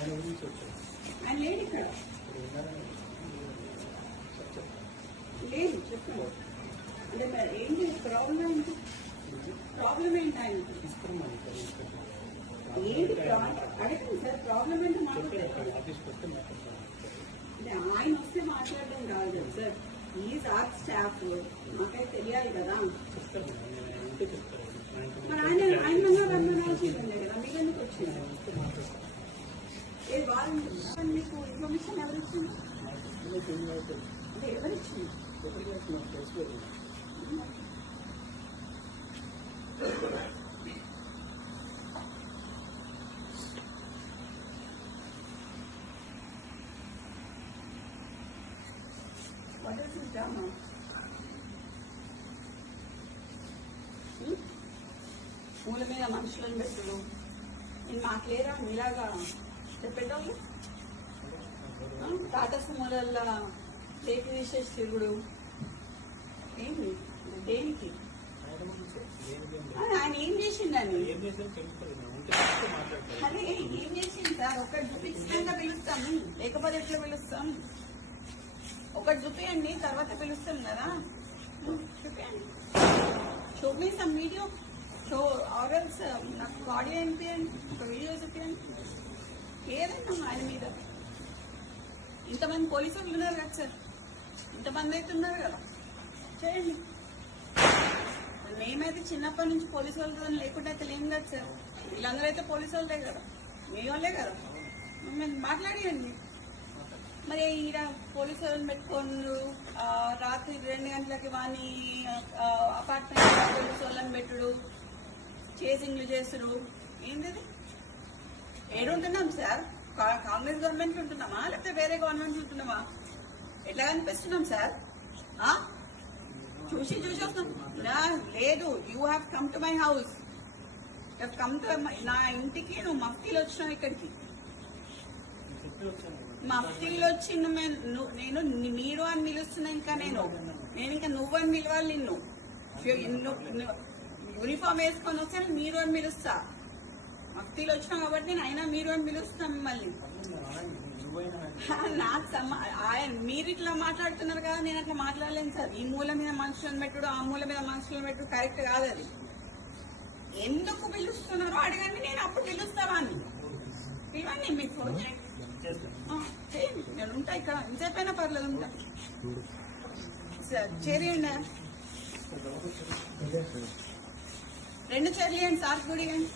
ఆయన లేడు ఇక్కడ. లేదు చెప్పండి. అంటే మరి ఏంటి ప్రాబ్లం ఏంటి? ప్రాబ్లం ఏంటి ఆయనకి? ఏంటి అడగండి సార్, ప్రాబ్లం ఏంటో మాట్లాడతారు. అంటే ఆయన వస్తే మాట్లాడడం కాదు కదా సార్, ఈజ్ ఆర్ స్టాఫ్, నాకైతే తెలియాలి కదా. మరి ఆయన రమ్మనాల్సిందే కదా, మీకు ఎందుకు వచ్చింది? వాళ్ళు మీకు ఇన్ఫర్మేషన్ ఎవరిచ్చింది? అంటే ఎవరిచ్చింది? What is his drama? మూల మీద మనుషులను పెట్టుడు, నేను మాట్లేరా మీలాగా చెప్పేటోళ్ళు. టాటా సుమోలల్లా టేక్ తీసేసి తిరుగుడు ఏంటి? దేనికి? ఆయన ఏం చేసిండని? అదే ఏం చేసింది సార్? ఒకటి చూపించినాక పిలుస్తాము, లేకపోతే ఎట్లా పిలుస్తాం? ఒకటి చూపియండి, తర్వాత పిలుస్తాం కదా. చూపియండి, చూపిస్తాం వీడియో. సో ఆర్ఎల్స్ నాకు ఆడియో అనిపించండి, ఒక వీడియో చూపించండి, ఏదైనా ఆయన మీద. ఇంతమంది పోలీసులు ఉన్నారు కదా సార్, ఇంతమంది అయితే ఉన్నారు కదా, చేయండి. మేమైతే చిన్నప్పటి నుంచి పోలీసు వాళ్ళతో లేకుండా అయితే లేం కదా సార్. వీళ్ళందరూ అయితే పోలీసు వాళ్ళే కదా, మీ వాళ్ళే కదా. మేము మాట్లాడియండి. మరి ఈడ పోలీసు వాళ్ళని పెట్టుకోండు, రాత్రి 2 గంటలకి వాని అపార్ట్మెంట్ పోలీసు వాళ్ళని పెట్టుడు, చేసింగ్లు చేసుడు, ఏంటిది? ఏడుంటున్నాం సార్? కాంగ్రెస్ గవర్నమెంట్ ఉంటున్నామా లేకపోతే వేరే గవర్నమెంట్ ఉంటున్నామా? ఎట్లా కనిపిస్తున్నాం సార్? చూసి వస్తాం. లేదు, you have come to my house, come to నా ఇంటికి. నువ్వు మఫ్తీలు వచ్చినావు ఇక్కడికి, మఫ్తీలు వచ్చి నేను మీరు అని పిలుస్తున్నా. ఇంకా నేను ఇంకా నువ్వని పిలవాలి. నిన్ను యూనిఫామ్ వేసుకొని వస్తే మీరు అని పిలుస్తా. మఫ్తీలు వచ్చినావు కాబట్టి నేను అయినా మీరు అని పిలుస్తున్నా మిమ్మల్ని. నాకు మీరు ఇట్లా మాట్లాడుతున్నారు కదా, నేను అట్లా మాట్లాడలేను సార్. ఈ మూల మీద మనుషులను పెట్టుడు, ఆ మూల మీద మనుషులను పెట్టుడు కరెక్ట్ కాదు. అది ఎందుకు పిలుస్తున్నారు అడగండి, నేను అప్పుడు పిలుస్తావా అని. పిలవండి, మీకు ఫోన్ చేయండి, నేను ఉంటా ఇక్కడ. ఇంతసేపైనా పర్లేదు, ఉంటా సార్. చేయండి, 2 చైర్లు ఇవ్వండి సార్, కూడా ఇవ్వండి.